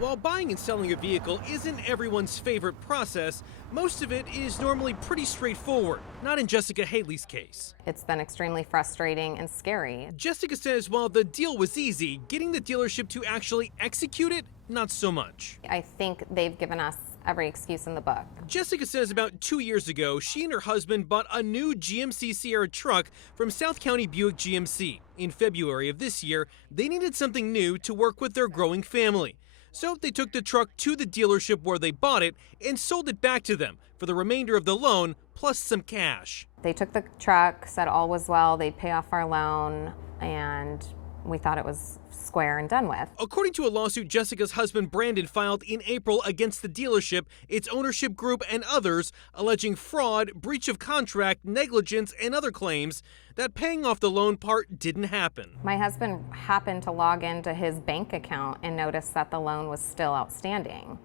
While buying and selling a vehicle isn't everyone's favorite process, most of it is normally pretty straightforward, not in Jessica Haley's case. It's been extremely frustrating and scary. Jessica says while the deal was easy, getting the dealership to actually execute it, not so much. I think they've given us every excuse in the book. Jessica says about 2 years ago, she and her husband bought a new GMC Sierra truck from South County Buick GMC. In February of this year, they needed something new to work with their growing family. So they took the truck to the dealership where they bought it and sold it back to them for the remainder of the loan plus some cash. They took the truck, said all was well, they'd pay off our loan, and we thought it was square and done with. According to a lawsuit Jessica's husband Brandon filed in April against the dealership, its ownership group, and others, alleging fraud, breach of contract, negligence, and other claims, that paying off the loan part didn't happen. My husband happened to log into his bank account and noticed that the loan was still outstanding.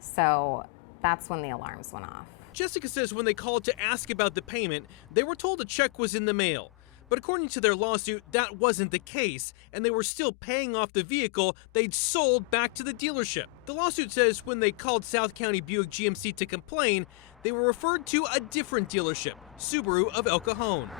So that's when the alarms went off. Jessica says when they called to ask about the payment, they were told a check was in the mail. But according to their lawsuit, that wasn't the case, and they were still paying off the vehicle they'd sold back to the dealership. The lawsuit says when they called South County Buick GMC to complain, they were referred to a different dealership, Subaru of El Cajon.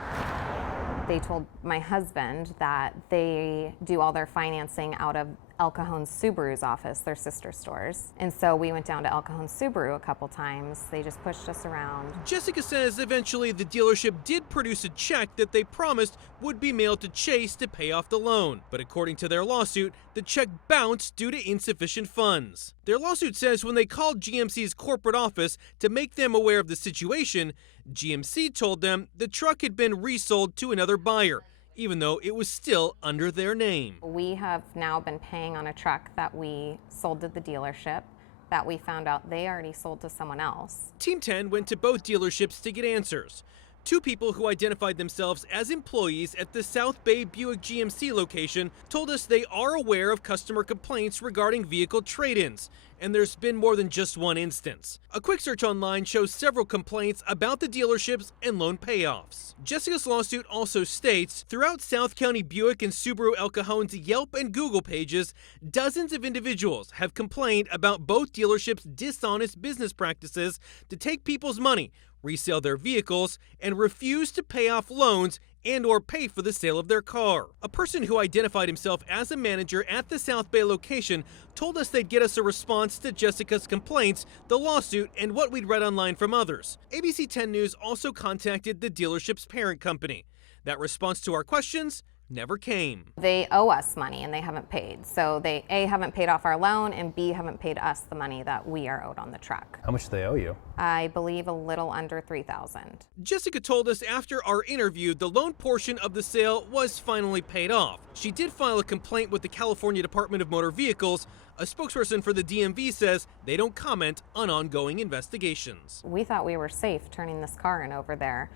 They told my husband that they do all their financing out of El Cajon Subaru's office, their sister stores. And so we went down to El Cajon Subaru a couple times. They just pushed us around. Jessica says eventually the dealership did produce a check that they promised would be mailed to Chase to pay off the loan. But according to their lawsuit, the check bounced due to insufficient funds. Their lawsuit says when they called GMC's corporate office to make them aware of the situation, GMC told them the truck had been resold to another buyer, even though it was still under their name. We have now been paying on a truck that we sold to the dealership that we found out they already sold to someone else. Team 10 went to both dealerships to get answers. Two people who identified themselves as employees at the South Bay Buick GMC location told us they are aware of customer complaints regarding vehicle trade-ins, and there's been more than just one instance. A quick search online shows several complaints about the dealerships and loan payoffs. Jessica's lawsuit also states, throughout South County Buick and Subaru El Cajon's Yelp and Google pages, dozens of individuals have complained about both dealerships' dishonest business practices to take people's money, resell their vehicles, and refuse to pay off loans and or pay for the sale of their car. A person who identified himself as a manager at the South Bay location told us they'd get us a response to Jessica's complaints, the lawsuit, and what we'd read online from others. ABC 10 News also contacted the dealership's parent company. That response to our questions never came. They owe us money and they haven't paid. So they A, haven't paid off our loan, and B, haven't paid us the money that we are owed on the truck. How much do they owe you? I believe a little under $3,000. Jessica told us after our interview, the loan portion of the sale was finally paid off. She did file a complaint with the California Department of Motor Vehicles. A spokesperson for the DMV says they don't comment on ongoing investigations. We thought we were safe turning this car in over there,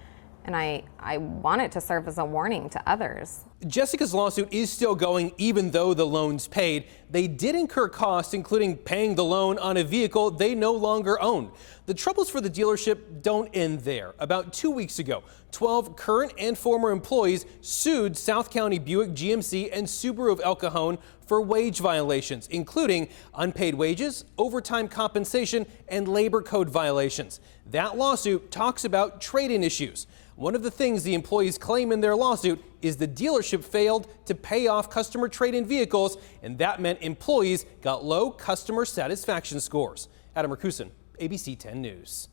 and I want it to serve as a warning to others. Jessica's lawsuit is still going even though the loan's paid. They did incur costs, including paying the loan on a vehicle they no longer own. The troubles for the dealership don't end there. About 2 weeks ago, 12 current and former employees sued South County Buick GMC and Subaru of El Cajon for wage violations, including unpaid wages, overtime compensation, and labor code violations. That lawsuit talks about trade-in issues. One of the things the employees claim in their lawsuit is the dealership failed to pay off customer trade-in vehicles, and that meant employees got low customer satisfaction scores. Adam Rakusin, ABC 10 News.